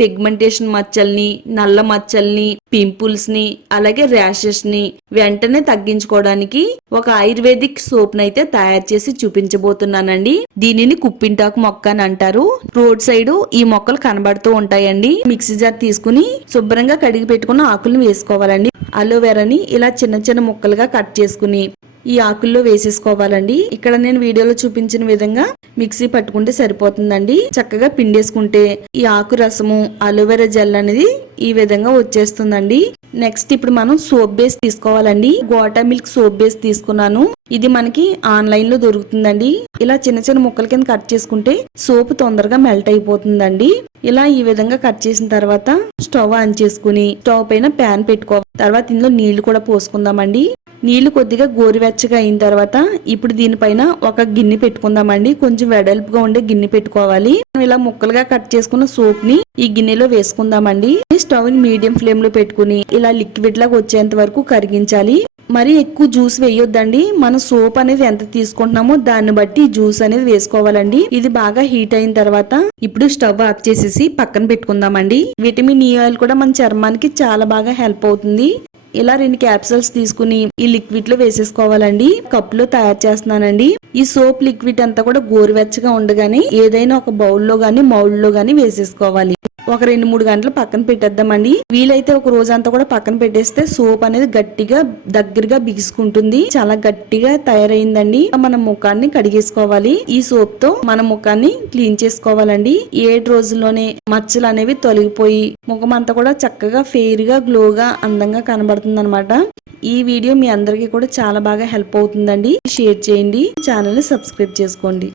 Pigmentation మచ్చల్ని, నల్ల మచ్చల్ని, pimples ని, అలాగే ర్యాషెస్ ని వెంటనే తగ్గించుకోవడానికి ఒక ఆయుర్వేదిక్ సోప్ నైతే తయారు చేసి చూపించబోతున్నానండి. దీనిని కుప్పింటాకు మొక్క అని అంటారు. రోడ్ సైడ్ ఈ మొక్కలు కనబడుతూ ఉంటాయండి. మిక్సీ జార్ తీసుకుని శుభ్రంగా కడిగి పెట్టుకున్న ఆకులను వేసుకోవాలండి. అలోవెరాని ఇలా చిన్న చిన్న ముక్కలుగా కట్ చేసుకుని ఈ ఆకుల్లో వేసేసుకోవాలండి. ఇక్కడ నేను వీడియోలో చూపించిన విధంగా మిక్సీ పట్టుకుంటే సరిపోతుందండి. చక్కగా పిండేసుకుంటే ఈ ఆకు రసము, అలోవెరా జెల్ అనేది ఈ విధంగా వచ్చేస్తుందండి. నెక్స్ట్ ఇప్పుడు మనం సోప్ బేస్ తీసుకోవాలండి. గోటా మిల్క్ సోప్ బేస్ తీసుకున్నాను. ఇది మనకి ఆన్లైన్ లో దొరుకుతుందండి. ఇలా చిన్న చిన్న ముక్కల కింద కట్ చేసుకుంటే సోప్ తొందరగా మెల్ట్ అయిపోతుందండి. ఇలా ఈ విధంగా కట్ చేసిన తర్వాత స్టవ్ ఆన్ చేసుకుని స్టవ్ పైన ప్యాన్ పెట్టుకోవాలి. తర్వాత ఇందులో నీళ్లు కూడా పోసుకుందామండి. నీళ్లు కొద్దిగా గోరువెచ్చగా అయిన తర్వాత ఇప్పుడు దీనిపైన ఒక గిన్నె పెట్టుకుందామండి. కొంచెం వెడల్పుగా ఉండే గిన్నె పెట్టుకోవాలి. ఇలా ముక్కలుగా కట్ చేసుకున్న సోప్ ని ఈ గిన్నెలో వేసుకుందామండి. స్టవ్ ని మీడియం ఫ్లేమ్ లో పెట్టుకుని ఇలా లిక్విడ్ లాగా వచ్చేంత వరకు కరిగించాలి. మరి ఎక్కువ జ్యూస్ వేయొద్దండి. మనం సోప్ అనేది ఎంత తీసుకుంటున్నామో దాన్ని బట్టి జ్యూస్ అనేది వేసుకోవాలండి. ఇది బాగా హీట్ అయిన తర్వాత ఇప్పుడు స్టవ్ ఆఫ్ చేసేసి పక్కన పెట్టుకుందామండి. విటమిన్ ఈ ఆయిల్ కూడా మన చర్మానికి చాలా బాగా హెల్ప్ అవుతుంది. ఇలా 2 క్యాప్సూల్స్ తీసుకుని ఈ లిక్విడ్ లో వేసేసుకోవాలండి. కప్ లో తయారు చేస్తున్నానండి. ఈ సోప్ లిక్విడ్ అంతా కూడా గోరువెచ్చగా ఉండగానే ఏదైనా ఒక బౌల్లో గానీ మౌల్డ్ లో గానీ వేసేసుకోవాలి. ఒక 2-3 గంటలు పక్కన పెట్టేద్దామండి. వీలైతే ఒక రోజంతా కూడా పక్కన పెట్టేస్తే సోప్ అనేది గట్టిగా దగ్గరగా బిగుసుకుంటుంది. చాలా గట్టిగా తయారైందండి. మన ముఖాన్ని కడిగేసుకోవాలి. ఈ సోప్ తో మన ముఖాన్ని క్లీన్ చేసుకోవాలండి. 7 రోజుల్లోనే మచ్చలు అనేవి తొలగిపోయి ముఖం అంతా కూడా చక్కగా ఫెయిర్ గా గ్లోగా అందంగా కనబడుతుంది అనమాట. ఈ వీడియో మీ అందరికీ కూడా చాలా బాగా హెల్ప్ అవుతుందండి. షేర్ చేయండి, ఛానల్ ని సబ్స్క్రైబ్ చేసుకోండి.